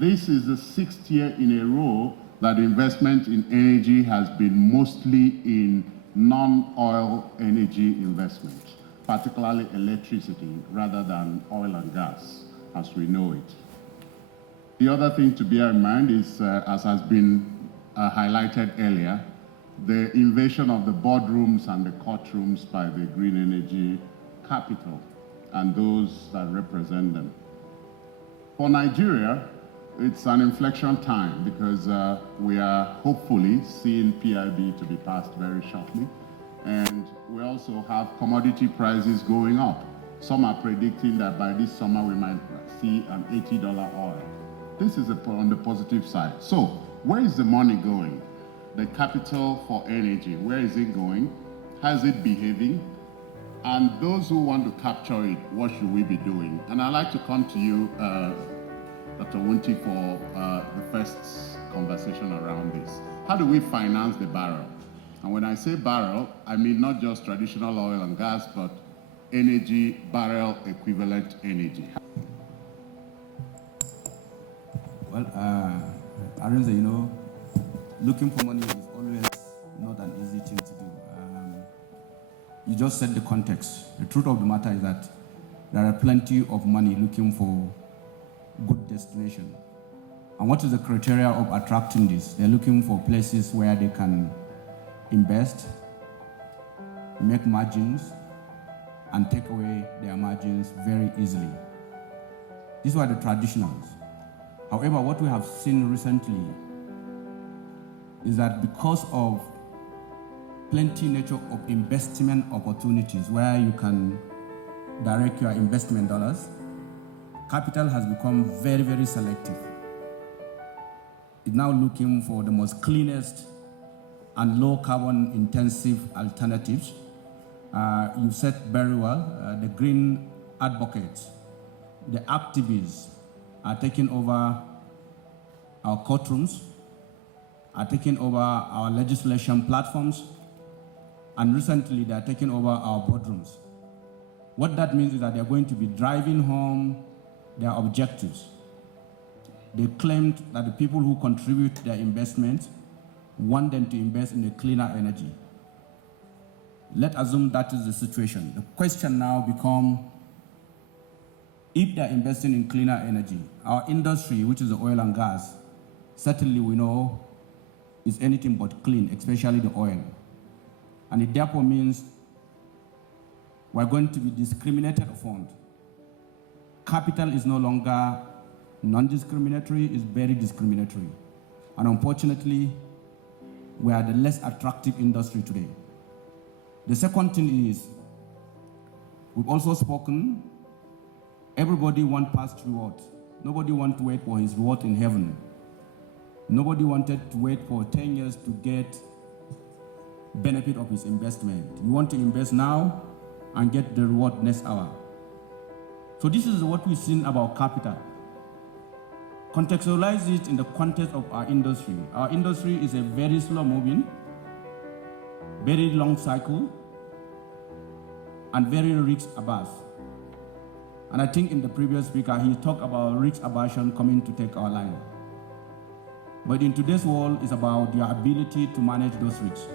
This is the 6th year in a row that investment in energy has been mostly in non-oil energy investment, particularly electricity, rather than oil and gas, as we know it. The other thing to bear in mind is, as has been highlighted earlier, the invasion of the boardrooms and the courtrooms by the green energy capital and those that represent them. For Nigeria, it's an inflection time because we are hopefully seeing PIB to be passed very shortly. And we also have commodity prices going up. Some are predicting that by this summer we might see an $80 oil. This is on the positive side. So where is the money going? The capital for energy, where is it going? How is it behaving? And those who want to capture it, what should we be doing? And I'd like to come to you, Dr. Wunti, for the first conversation around this. How do we finance the barrel? And when I say barrel, I mean not just traditional oil and gas, but energy, barrel equivalent energy. Well, Arinze, you know, looking for money is always not an easy thing to do. You just set the context. The truth of the matter is that there are plenty of money looking for good destination. And what is the criteria of attracting this? They're looking for places where they can invest, make margins, and take away their margins very easily. These were the traditionals. However, what we have seen recently is that because of plenty nature of investment opportunities where you can direct your investment dollars, capital has become very, very selective. It's now looking for the most cleanest and low carbon intensive alternatives. You said very well, the green advocates, the activists are taking over our courtrooms, are taking over our legislation platforms, and recently they are taking over our boardrooms. What that means is that they are going to be driving home their objectives. They claimed that the people who contribute their investments want them to invest in a cleaner energy. Let's assume that is the situation. The question now becomes, if they're investing in cleaner energy, our industry, which is the oil and gas, certainly we know is anything but clean, especially the oil. And it therefore means we're going to be discriminated upon. Capital is no longer non-discriminatory, it's very discriminatory. And unfortunately, we are the less attractive industry today. The second thing is, we've also spoken, everybody wants past reward. Nobody wants to wait for his reward in heaven. Nobody wanted to wait for 10 years to get benefit of his investment. You want to invest now and get the reward next hour. So this is what we've seen about capital. Contextualize it in the context of our industry. Our industry is a very slow moving, very long cycle, and very risk averse. And I think in the previous speaker, he talked about risk aversion coming to take our line. But in today's world, it's about your ability to manage those risks.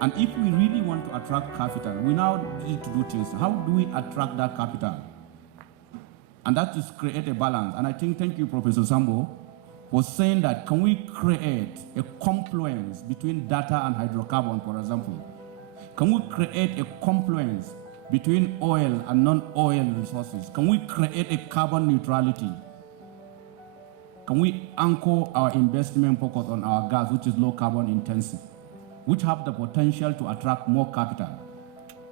And if we really want to attract capital, we now need to do things. How do we attract that capital? And that is create a balance. And I think, thank you, Professor Sambo, for saying that, can we create a confluence between data and hydrocarbon, for example? Can we create a confluence between oil and non-oil resources? Can we create a carbon neutrality? Can we anchor our investment focus on our gas, which is low carbon intensive, which have the potential to attract more capital?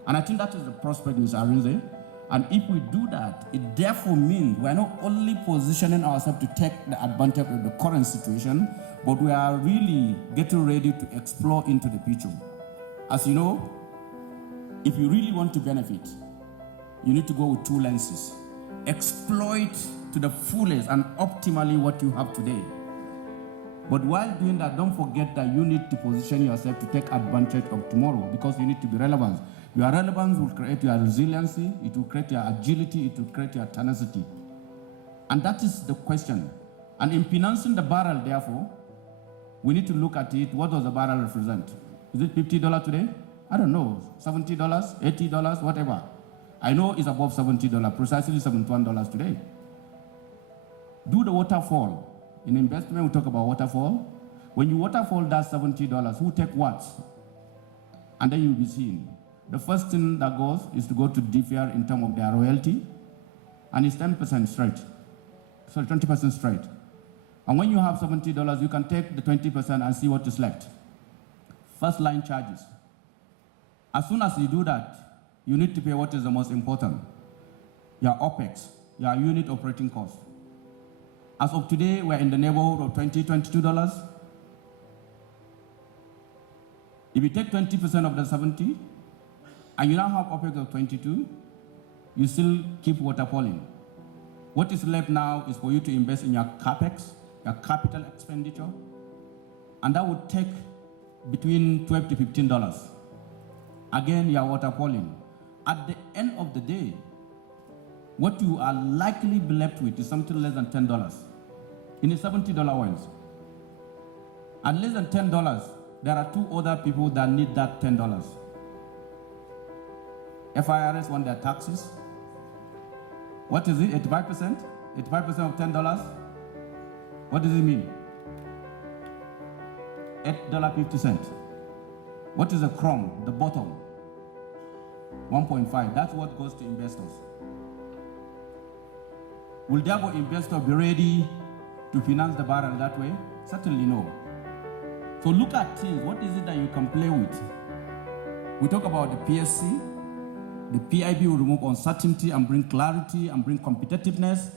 And I think that is the prospect, Mr. Arinze. And if we do that, it therefore means we are not only positioning ourselves to take the advantage of the current situation, but we are really getting ready to explore into the future. As you know, if you really want to benefit, you need to go with two lenses. Exploit to the fullest and optimally what you have today. But while doing that, don't forget that you need to position yourself to take advantage of tomorrow, because you need to be relevant. Your relevance will create your resiliency, it will create your agility, it will create your tenacity. And that is the question. And in financing the barrel, therefore, we need to look at it. What does the barrel represent? Is it $50 today? I don't know. $70, $80, whatever. I know it's above $70, precisely $71 today. Do the waterfall. In investment, we talk about waterfall. When you waterfall that $70, who take what? And then you'll be seeing. The first thing that goes is to go to DFR in terms of their royalty, and it's 10% straight. Sorry, 20% straight. And when you have $70, you can take the 20% and see what is left. First line charges. As soon as you do that, you need to pay what is the most important. Your OPEX, your unit operating cost. As of today, we're in the neighborhood of $20, $22. If you take 20% of the 70, and you now have OPEX of 22, you still keep waterfalling. What is left now is for you to invest in your CAPEX, your capital expenditure, and that would take between $12 to $15. Again, you are waterfalling. At the end of the day, what you are likely be left with is something less than $10 in a $70 oils. At less than $10, there are two other people that need that $10. FIRS want their taxes. What is it, 85%? 85% of $10? What does it mean? $8.50. What is the crumb, the bottom? 1.5, that's what goes to investors. Will therefore investor be ready to finance the barrel that way? Certainly no. So look at things, what is it that you can play with? We talk about the PSC, the PIB will remove uncertainty and bring clarity and bring competitiveness.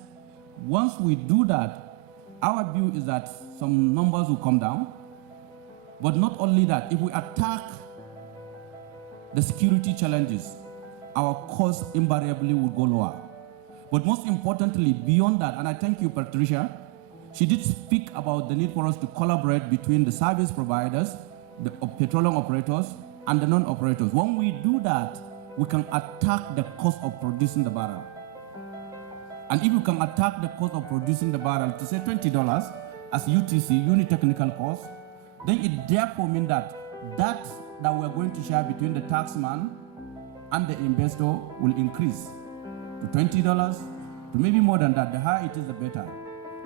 Once we do that, our view is that some numbers will come down. But not only that, if we attack the security challenges, our costs invariably will go lower. But most importantly, beyond that, and I thank you, Patricia, she did speak about the need for us to collaborate between the service providers, the petroleum operators, and the non-operators. When we do that, we can attack the cost of producing the barrel. And if you can attack the cost of producing the barrel to say $20 as UTC, unit technical cost, then it therefore means that we're going to share between the taxman and the investor will increase to $20, to maybe more than that. The higher it is, the better.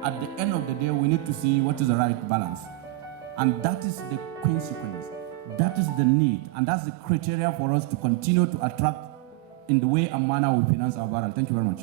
At the end of the day, we need to see what is the right balance. And that is the consequence. That is the need. And that's the criteria for us to continue to attract in the way and manner we finance our barrel. Thank you very much.